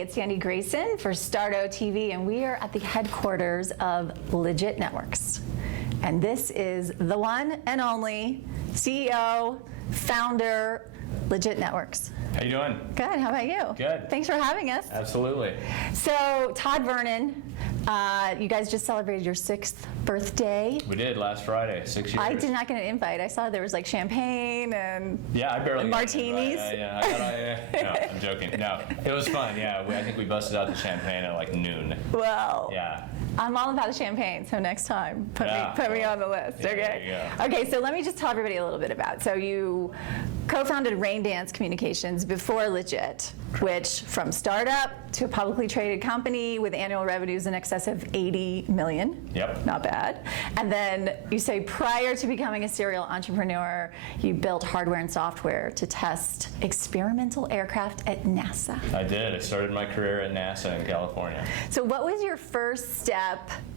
it's Sandy Grason for Stardo TV, and we are at the headquarters of Lijit Networks. And this is the one and only CEO, founder, Lijit Networks. How you doing? Good, how about you? Good. Thanks for having us. Absolutely. So, Todd Vernon, you guys just celebrated your 6th birthday. We did last Friday, 6 years. I did not get an invite. I saw there was like champagne and I barely martinis. No, I'm joking. No, it was fun. Yeah, I think we busted out the champagne at like noon. Well, yeah. I'm all about the champagne, so next time, put me on the list, Yeah, okay? there you go. Okay, so let me just tell everybody a little bit about. So you co-founded Raindance Communications before Lijit, which from startup to a publicly traded company with annual revenues in excess of 80 million. Yep. Not bad. And then you say prior to becoming a serial entrepreneur, you built hardware and software to test experimental aircraft at NASA. I did. I started my career at NASA in California. So what was your first step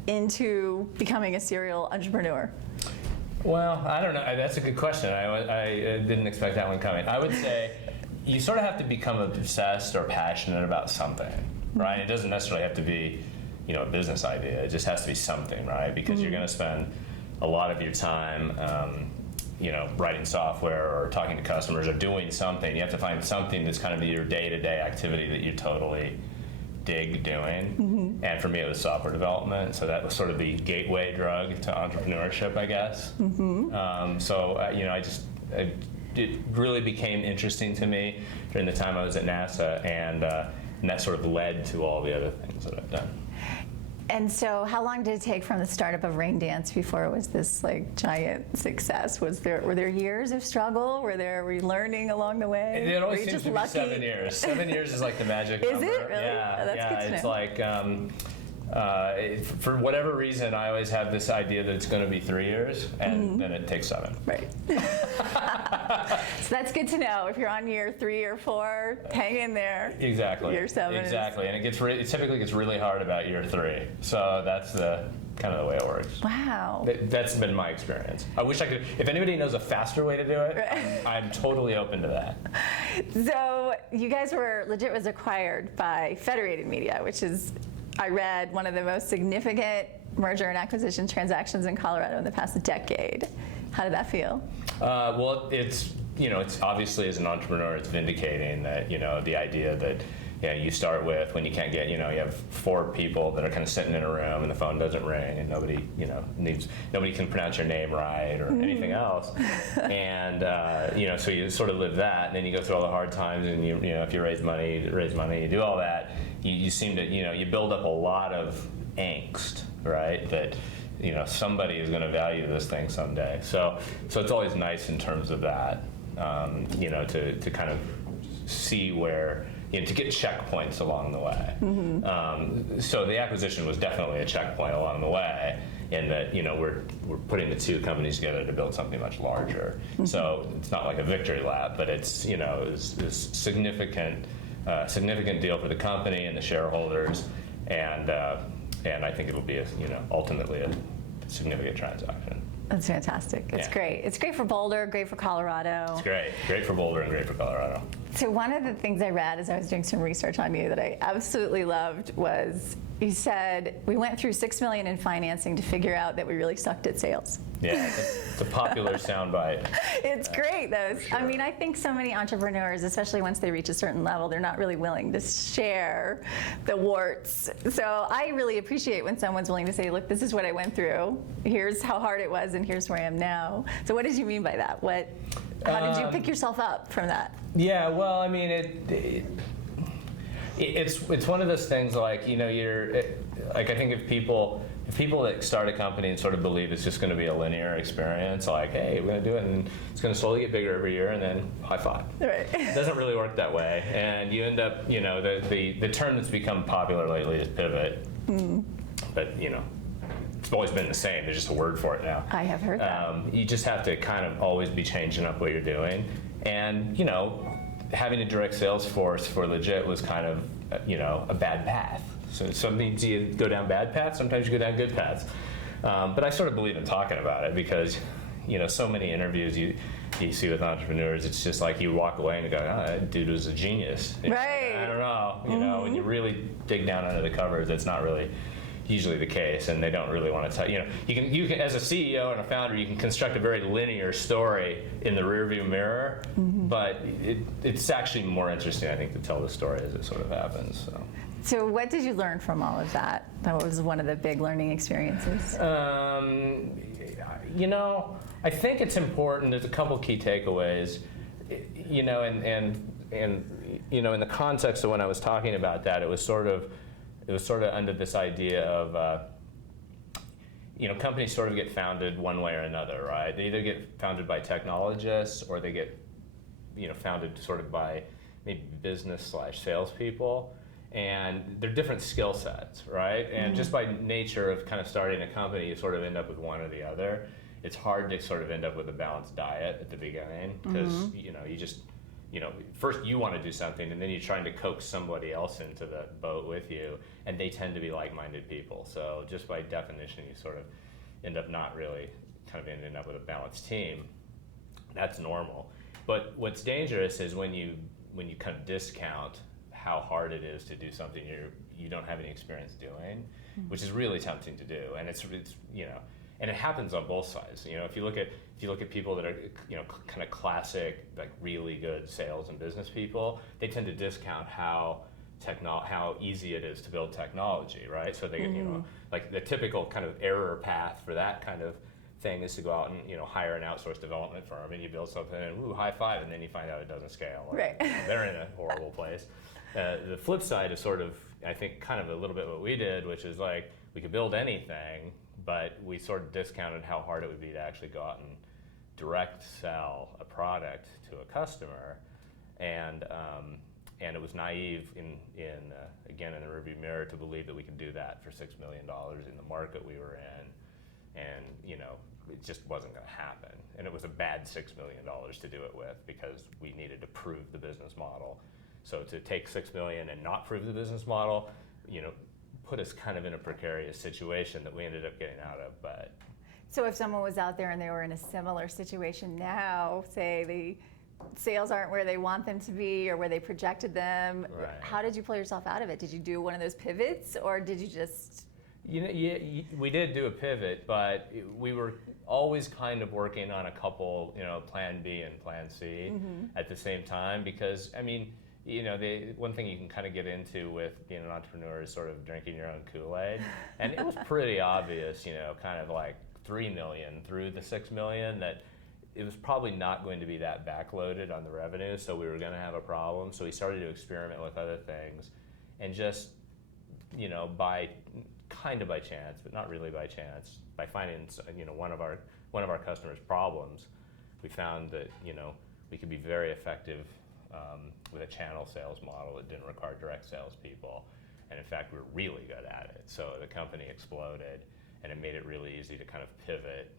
into becoming a serial entrepreneur? Well, I don't know. That's a good question. I didn't expect that one coming. I would say you sort of have to become obsessed or passionate about something, right? It doesn't necessarily have to be, a business idea. It just has to be something, right? Because you're going to spend a lot of your time, writing software or talking to customers or doing something. You have to find something that's kind of your day-to-day activity that you totally dig doing. And for me, it was software development, so that was sort of the gateway drug to entrepreneurship, I guess. It really became interesting to me during the time I was at NASA, and that sort of led to all the other things that I've done. And so how long did it take from the startup of Raindance before it was this like giant success? Were there years of struggle? Were you learning along the way? It always seems to be 7 years. 7 years is like the magic number. Is it really? Yeah, oh, that's good to it's know. like for whatever reason, I always have this idea that it's going to be 3 years, and then it takes 7. Right. So that's good to know. If you're on year 3 or 4, hang in there. Exactly. Year 7. Exactly, and it typically gets really hard about year 3. So that's the kind of the way it works. Wow. That's been my experience. I wish I could. If anybody knows a faster way to do it, Right. I'm totally open to that. So you guys Lijit was acquired by Federated Media, which is, I read, one of the most significant merger and acquisition transactions in Colorado in the past decade. How did that feel? Well, it's obviously as an entrepreneur, it's vindicating that, the idea that you start with when you can't get, you have 4 people that are kind of sitting in a room and the phone doesn't ring and nobody can pronounce your name right or anything else. And, so you sort of live that, and then you go through all the hard times, and if you raise money, you do all that, you seem to, you build up a lot of angst, right? That, somebody is going to value this thing someday. So it's always nice in terms of that, to kind of see where, to get checkpoints along the way. So the acquisition was definitely a checkpoint along the way, in that, we're putting the 2 companies together to build something much larger. So it's not like a victory lap, but it's, it's significant deal for the company and the shareholders, and I think it'll be ultimately a significant transaction. That's fantastic. It's great. It's great for Boulder, great for Colorado. It's great for Boulder and great for Colorado. So one of the things I read as I was doing some research on you that I absolutely loved was you said, we went through $6 million in financing to figure out that we really sucked at sales. Yeah, it's a popular soundbite. It's great though. Sure. I mean, I think so many entrepreneurs, especially once they reach a certain level, they're not really willing to share the warts. So I really appreciate when someone's willing to say, look, this is what I went through. Here's how hard it was, and here's where I am now. So what did you mean by that? How did you pick yourself up from that? Yeah, well, I mean, it's one of those things like, I think if people that start a company and sort of believe it's just going to be a linear experience, like, hey, we're going to do it and it's going to slowly get bigger every year and then high five. Right. It doesn't really work that way, and you end up, the term that's become popular lately is pivot, but it's always been the same. There's just a word for it now. I have heard that. You just have to kind of always be changing up what you're doing, and having a direct sales force for Lijit was kind of a bad path. So sometimes you go down bad paths, sometimes you go down good paths. But I sort of believe in talking about it because so many interviews you see with entrepreneurs, it's just like you walk away and you go, oh, that dude was a genius. Right. I don't know, when you really dig down under the covers, it's not really usually the case, and they don't really want to tell you can as a CEO and a founder, you can construct a very linear story in the rearview mirror, but it's actually more interesting, I think, to tell the story as it sort of happens. So what did you learn from all of that? That was one of the big learning experiences. I think it's important. There's a couple key takeaways, and in the context of when I was talking about that, it was sort of under this idea of, companies sort of get founded one way or another, right? They either get founded by technologists or they get, founded sort of by maybe business/salespeople. And they're different skill sets, right? And just by nature of kind of starting a company, you sort of end up with one or the other. It's hard to sort of end up with a balanced diet at the beginning because, first you want to do something and then you're trying to coax somebody else into the boat with you, and they tend to be like-minded people. So just by definition, you sort of end up not really kind of ending up with a balanced team. That's normal. But what's dangerous is when you kind of discount how hard it is to do something you don't have any experience doing, which is really tempting to do, and it's and it happens on both sides. If you look at people that are kind of classic, like really good sales and business people, they tend to discount how easy it is to build technology, right? So they like the typical kind of error path for that kind of thing is to go out and hire an outsourced development firm, and you build something and high five, and then you find out it doesn't scale. Right. They're in a horrible place. The flip side is sort of, I think, kind of a little bit what we did, which is like we could build anything, but we sort of discounted how hard it would be to actually go out and direct sell a product to a customer, and it was naive again in the rearview mirror to believe that we could do that for $6 million in the market we were in, and it just wasn't going to happen, and it was a bad $6 million to do it with because we needed to prove the business model. So to take $6 million and not prove the business model, put us kind of in a precarious situation that we ended up getting out of. But so if someone was out there and they were in a similar situation now, say the sales aren't where they want them to be or where they projected them, right. How did you pull yourself out of it? Did you do one of those pivots, or did you just... we did do a pivot, but we were always kind of working on a couple, plan B and plan C at the same time, because, one thing you can kind of get into with being an entrepreneur is sort of drinking your own kool-aid. And it was pretty obvious, kind of like 3 million through the 6 million, that it was probably not going to be that backloaded on the revenue, so we were going to have a problem. So we started to experiment with other things, and just, by chance, but not really by chance, by finding, one of our customers' problems, we found that, we could be very effective with a channel sales model that didn't require direct salespeople. And in fact, we're really good at it. So the company exploded, and it made it really easy to kind of pivot.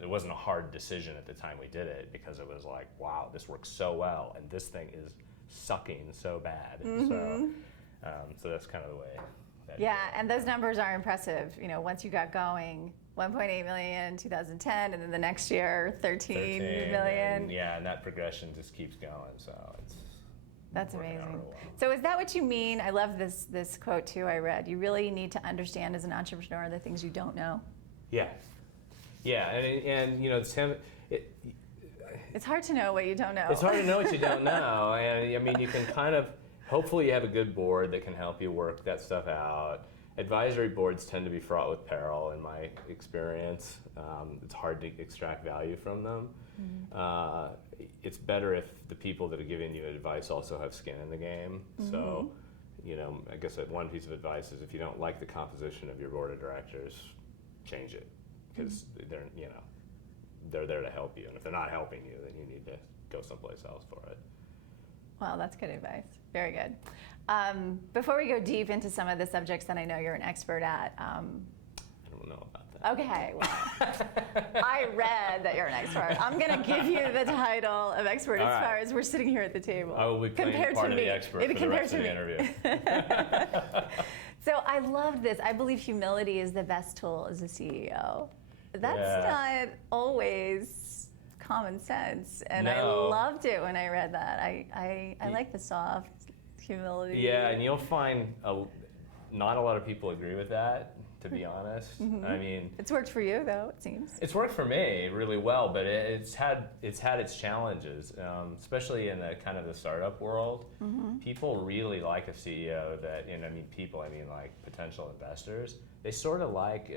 It wasn't a hard decision at the time we did it, because it was like, wow, this works so well, and this thing is sucking so bad. So that's kind of the way. And those numbers are impressive. Once you got going, 1.8 million in 2010, and then the next year, 13 million. And that progression just keeps going. So that's amazing. So is that what you mean? I love this quote too I read. You really need to understand as an entrepreneur the things you don't know. Yeah, and it's hard to know what you don't know. It's hard to know what you don't know, and you can kind of, hopefully you have a good board that can help you work that stuff out. Advisory boards tend to be fraught with peril, in my experience. It's hard to extract value from them. It's better if the people that are giving you advice also have skin in the game. So, I guess one piece of advice is, if you don't like the composition of your board of directors, change it, because they're there to help you, and if they're not helping you, then you need to go someplace else for it. Well, that's good advice. Very good. Before we go deep into some of the subjects that I know you're an expert at. I don't know about that. Okay, well, I read that you're an expert. I'm going to give you the title of expert as far as we're sitting here at the table. I will be playing part of the expert for the rest of the interview. So I love this. I believe humility is the best tool as a CEO. That's not always common sense, and I No. loved it when I read that. I like the soft humility. Yeah, and you'll find not a lot of people agree with that, to be honest. I mean, It's worked for you, though, it seems. it's worked for me really well, but it's had its challenges, especially in the kind of the startup world. People really like a CEO that, and I mean people, I mean like potential investors. They sort of like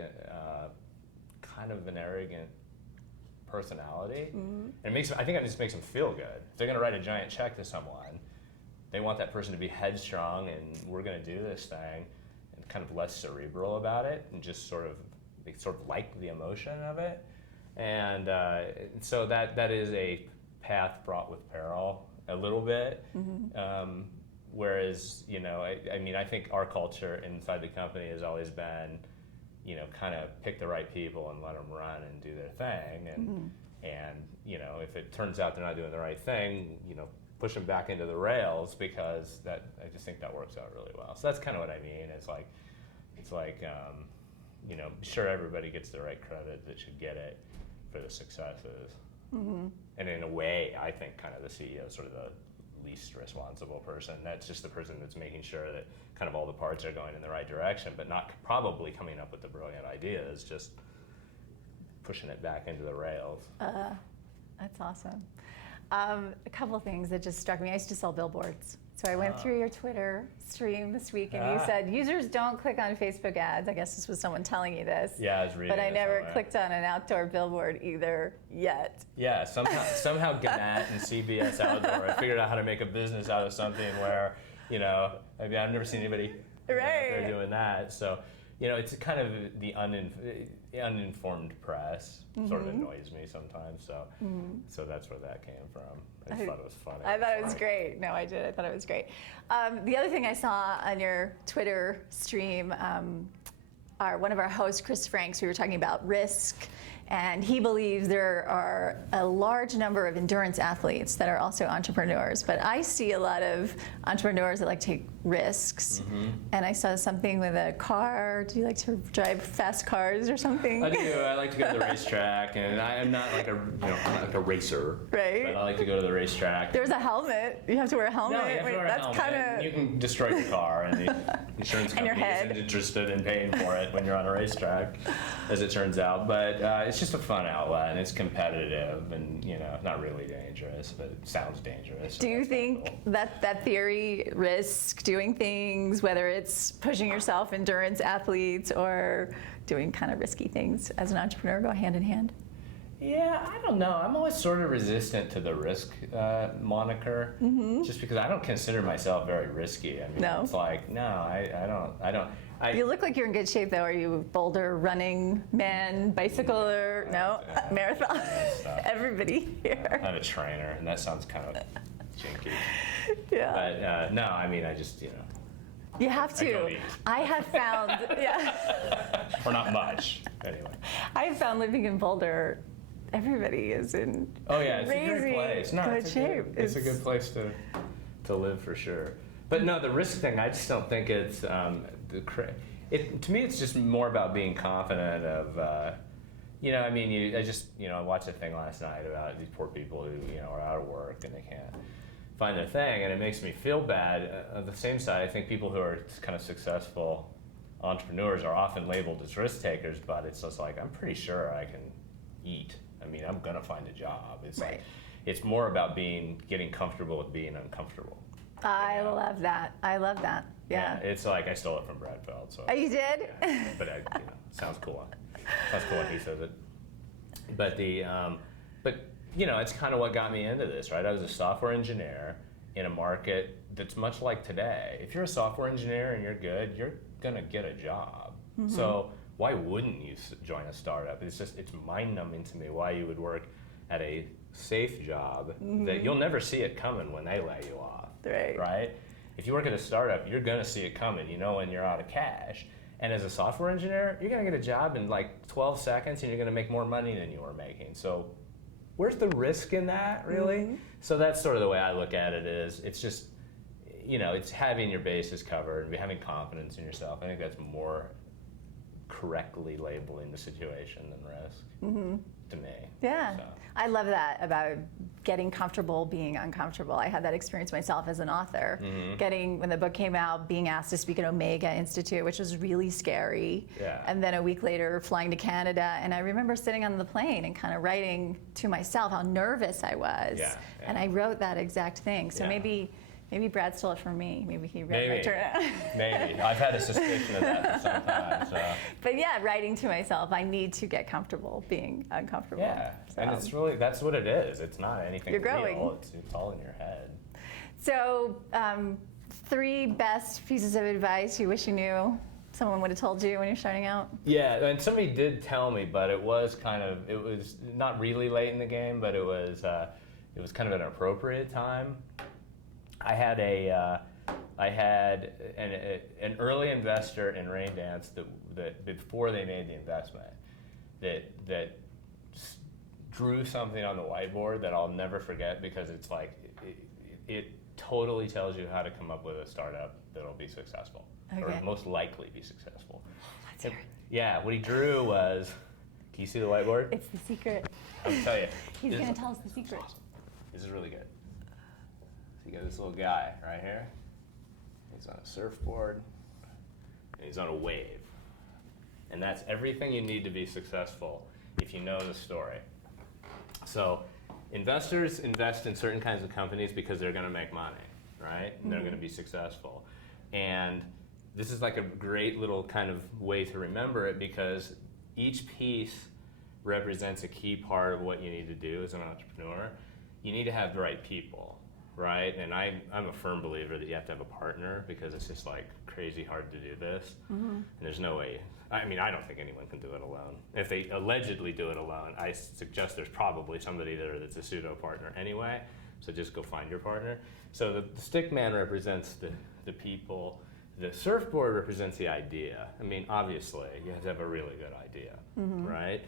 kind of an arrogant personality. And I think it just makes them feel good. If they're going to write a giant check to someone, they want that person to be headstrong and we're going to do this thing, and kind of less cerebral about it, and just they sort of like the emotion of it. And so that is a path fraught with peril a little bit. Whereas, I mean, I think our culture inside the company has always been, kind of pick the right people and let them run and do their thing. And if it turns out they're not doing the right thing, push them back into the rails, because I just think that works out really well. So that's kind of what I mean. It's like, sure, everybody gets the right credit that should get it for the successes. And in a way, I think kind of the CEO is sort of the least responsible person. That's just the person that's making sure that kind of all the parts are going in the right direction, but not probably coming up with the brilliant ideas, just pushing it back into the rails. That's awesome. A couple things that just struck me. I used to sell billboards. So I went through your Twitter stream this week, and you said users don't click on Facebook ads. I guess this was someone telling you this. Yeah, I was reading But I it never somewhere. clicked on an outdoor billboard either yet. Yeah, somehow Gannett and CBS Outdoor, I figured out how to make a business out of something where, I mean, I've never seen anybody out there doing that. So, it's kind of the uninformed press sort of annoys me sometimes. So, so that's where that came from. I just thought it was funny. I thought it was great. No, I did. I thought it was great. The other thing I saw on your Twitter stream, one of our hosts, Chris Franks, we were talking about risk, and he believes there are a large number of endurance athletes that are also entrepreneurs. But I see a lot of entrepreneurs that like to take risks. And I saw something with a car. Do you like to drive fast cars or something? I do. I like to go to the racetrack, and I'm not like I'm not like a racer. Right. But I like to go to the racetrack. There's a helmet. You have to wear a helmet. No, you have to wear a helmet. Kinda... You can destroy your car, and the insurance And your company head. isn't interested in paying for it when you're on a racetrack, as it turns out. But it's just a fun outlet, and it's competitive, and not really dangerous, but it sounds dangerous. Do you think that theory, risk, doing things, whether it's pushing yourself, endurance athletes, or doing kind of risky things as an entrepreneur, go hand in hand? Yeah, I don't know. I'm always sort of resistant to the risk moniker, just because I don't consider myself very risky. I mean, No. it's like, no, I don't. You look like you're in good shape, though. Are you a boulder, running, man, bicycler? No, marathon. Everybody here. I'm a trainer, and that sounds kind of jinky. Yeah. But no, I mean, I just, You have I don't to. eat. I have found, yeah. or not much, anyway. I have found living in Boulder, everybody is in Oh yeah, it's a crazy great place. No, good it's shape. It's a good place to live for sure. But no, the risk thing, I just don't think it's to me, it's just more about being confident of. I mean, I watched a thing last night about these poor people who are out of work and they can't find their thing, and it makes me feel bad. On the same side, I think people who are kind of successful entrepreneurs are often labeled as risk takers, but it's just like, I'm pretty sure I can eat. I mean, I'm gonna find a job. It's Right. like, it's more about getting comfortable with being uncomfortable. I love that. I love that. Yeah. It's like I stole it from Brad Feld. So. Oh, you did? Yeah, but sounds cool. Sounds cool when he says it. But it's kind of what got me into this, right? I was a software engineer in a market that's much like today. If you're a software engineer and you're good, you're gonna get a job. So why wouldn't you join a startup? It's mind-numbing to me why you would work at a safe job that you'll never see it coming when they lay you off. Right? If you work at a startup, you're gonna see it coming. When you're out of cash. And as a software engineer, you're gonna get a job in like 12 seconds and you're gonna make more money than you were making. So where's the risk in that, really? So that's sort of the way I look at it. It's just, it's having your bases covered and having confidence in yourself. I think that's more correctly labeling the situation than risk to me. Yeah, So. I love that about getting comfortable being uncomfortable. I had that experience myself as an author. When the book came out, being asked to speak at Omega Institute, which was really scary. Yeah. And then a week later, flying to Canada. And I remember sitting on the plane and kind of writing to myself how nervous I was. Yeah, yeah. And I wrote that exact thing. So Yeah. maybe Brad stole it from me. Maybe he read my Maybe. journal. Maybe. I've had a suspicion of that for some time. So. But yeah, writing to myself, I need to get comfortable being uncomfortable. Yeah, So. and it's really, that's what it is. It's not anything You're real. growing. It's all in your head. So, 3 best pieces of advice you wish you knew someone would have told you when you're starting out? Yeah, and somebody did tell me, but it was not really late in the game, but it was kind of an appropriate time. I had an early investor in Rain Dance that before they made the investment, that drew something on the whiteboard that I'll never forget, because it's like it totally tells you how to come up with a startup that'll be successful, or Okay. most likely be successful. Let's hear it. Yeah, what he drew was, can you see the whiteboard? It's the secret. I'll tell you. He's This going is- to tell us the secret. This is really good. So you got this little guy right here. He's on a surfboard, and he's on a wave. And that's everything you need to be successful if you know the story. So investors invest in certain kinds of companies because they're going to make money, right? And they're going to be successful. And this is like a great little kind of way to remember it, because each piece represents a key part of what you need to do as an entrepreneur. You need to have the right people, right? And I'm a firm believer that you have to have a partner, because it's just like crazy hard to do this. And there's no way, I don't think anyone can do it alone. If they allegedly do it alone, I suggest there's probably somebody there that's a pseudo partner anyway. So just go find your partner. So the stick man represents the people. The surfboard represents the idea. Obviously, you have to have a really good idea, right?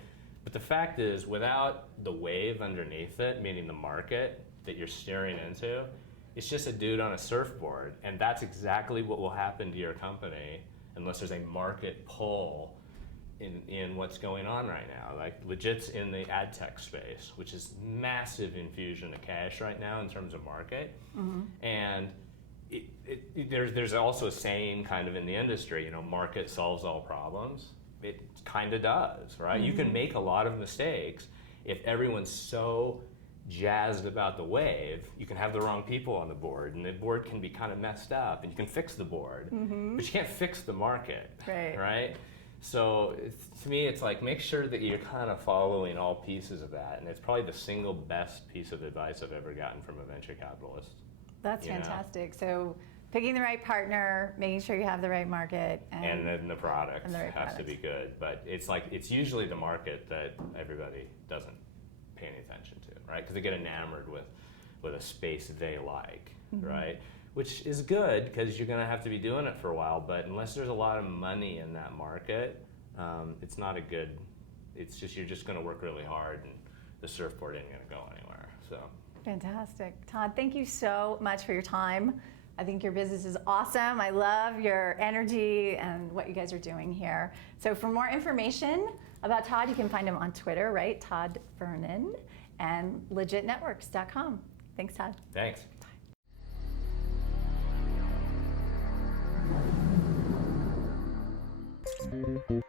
But the fact is, without the wave underneath it, meaning the market that you're steering into, it's just a dude on a surfboard. And that's exactly what will happen to your company unless there's a market pull in what's going on right now. Like Lijit's in the ad tech space, which is massive infusion of cash right now in terms of market. And there's also a saying kind of in the industry, market solves all problems. It kind of does, right? You can make a lot of mistakes if everyone's so jazzed about the wave. You can have the wrong people on the board, and the board can be kind of messed up, and you can fix the board, but you can't fix the market, right? So to me, it's like, make sure that you're kind of following all pieces of that, and it's probably the single best piece of advice I've ever gotten from a venture capitalist. That's fantastic. So picking the right partner, making sure you have the right market, and then the product right has to be good. But it's usually the market that everybody doesn't pay any attention to, right? Because they get enamored with a space they like, right? Which is good, because you're going to have to be doing it for a while. But unless there's a lot of money in that market, it's not a good. It's just, you're just going to work really hard, and the surfboard ain't going to go anywhere. So. Fantastic. Todd, thank you so much for your time. I think your business is awesome. I love your energy and what you guys are doing here. So for more information about Todd, you can find him on Twitter, right? Todd Vernon, and lijitnetworks.com. Thanks, Todd. Thanks. Bye.